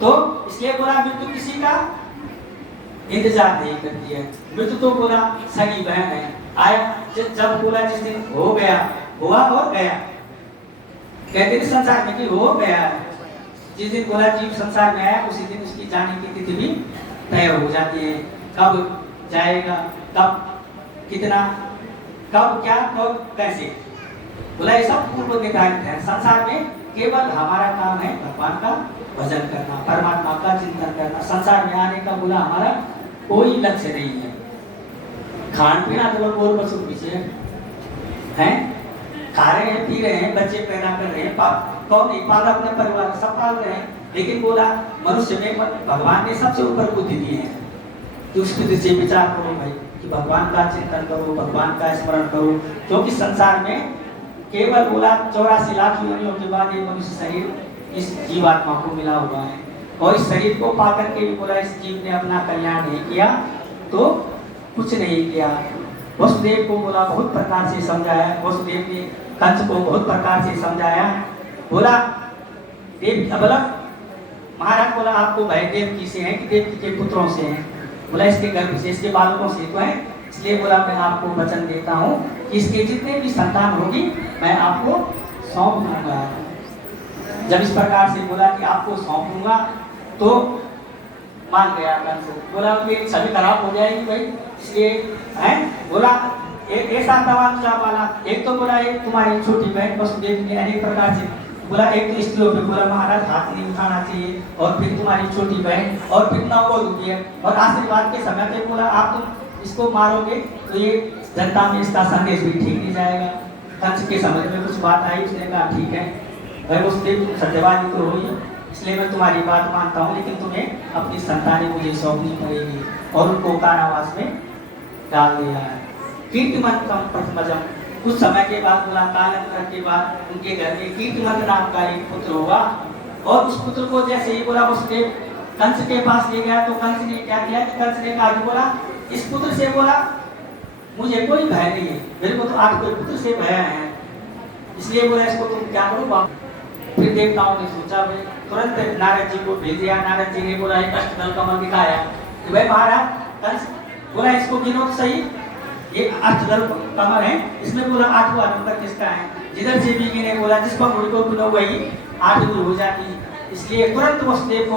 तो इसलिए बोला मृत्यु किसी का इंतजार नहीं करती है। मृत्यु तो बोला सगी बहन है। आया जब बोला जिस दिन हो गया, हुआ और गया, कहते थे संसार में कि हो गया। जिस दिन बोला जीव संसार में आया उसी दिन उसकी जाने की तिथि भी तय हो जाती है। कब जाएगा, कब कितना, कब क्या, कब कैसे, बोला ये सब पूर्व निर्धारित है। संसार में केवल हमारा काम है भगवान का भजन करना, परमात्मा का चिंतन करना। संसार में आने का बोला हमारा कोई लक्ष्य नहीं है। खान पीना तो और बस विषय है, खा रहे हैं, पी रहे हैं, बच्चे पैदा कर रहे हैं, कौन नहीं पाल अपने परिवार सब पाल रहे हैं। लेकिन बोला मनुष्य में भगवान ने सबसे ऊपर बुद्धि दी है कि उसकी दृष्टि से विचार करो भाई, कि भगवान का चिंतन करो, भगवान का स्मरण करो। क्योंकि संसार में केवल बोला 84 लाख योनियों के बाद ये मनुष्य शरीर इस जीवात्मा को मिला हुआ है। और इस शरीर को पाकर के भी बोला इस जीव ने अपना कल्याण नहीं किया तो कुछ नहीं किया। वसुदेव को बोला बहुत प्रकार से समझाया, वसुदेव ने कंस को बहुत प्रकार से समझाया। बोला देव बोला महाराज बोला आपको भय देवकी से है कि देवकी के पुत्रों से है? बोला इसके गर्भ से, इसके बालकों से तो है। इसलिए बोला मैं आपको वचन देता हूँ कि इसके जितने भी संतान होगी मैं आपको सौंप दूंगा। जब इस प्रकार से बोला कि आपको सौंप दूंगा तो मान गया कंस। बोला कि सभी खराब हो जाएगी भाई, इसलिए है बोला ऐसा तवान वाला। एक तो बोला एक तुम्हारी छोटी बहन वसुदेव ने अनेक प्रकार से बोला, एक तो स्त्रियों पे बोला महाराज हाथ नहीं उठाना चाहिए, और फिर तुम्हारी छोटी बहन, और फिर नौ दुखी है। और आशीर्वाद के समय पे बोला आप तुम इसको मारोगे तो ये जनता में इसका संदेश भी ठीक नहीं जाएगा। कंस के समझ में कुछ बात आई, उसने कहा ठीक है भाई वसुदेव तुम सत्यवादी तो हो ही, इसलिए मैं तुम्हारी बात मानता हूँ, लेकिन तुम्हें अपनी संतानें मुझे सौंपनी पड़ेगी। और उनको कारावास में डाल दिया है। कीर्तिमंतम प्रथमजम, कुछ समय के बाद बोला कालांतर के बाद उनके घर में कीर्तिमंत नाम का एक पुत्र हुआ। और उस पुत्र को जैसे ही बोला वसुदेव कंस के पास ले गया तो कंस ने क्या किया कि कंस ने कहा बोला इस पुत्र से बोला मुझे कोई भय नहीं है, मेरे को तो आप कोई पुत्र से भय है, इसलिए बोला इसको तुम क्या करो। फिर देवताओं ने सोचा भाई तुरंत नारद जी को भेज दिया। नारद जी ने बोला एक अष्टदल कमल दिखाया कि भाई महाराज कंस बोला इसको गिनो तो सही, एक अष्टदल कमल है, इसमें बोला 8वां नंबर किसका है? जिधर से भी गिने बोला जिस पर मुझको गिनो वही 8 हो जाती। इसलिए तुरंत वसुदेव को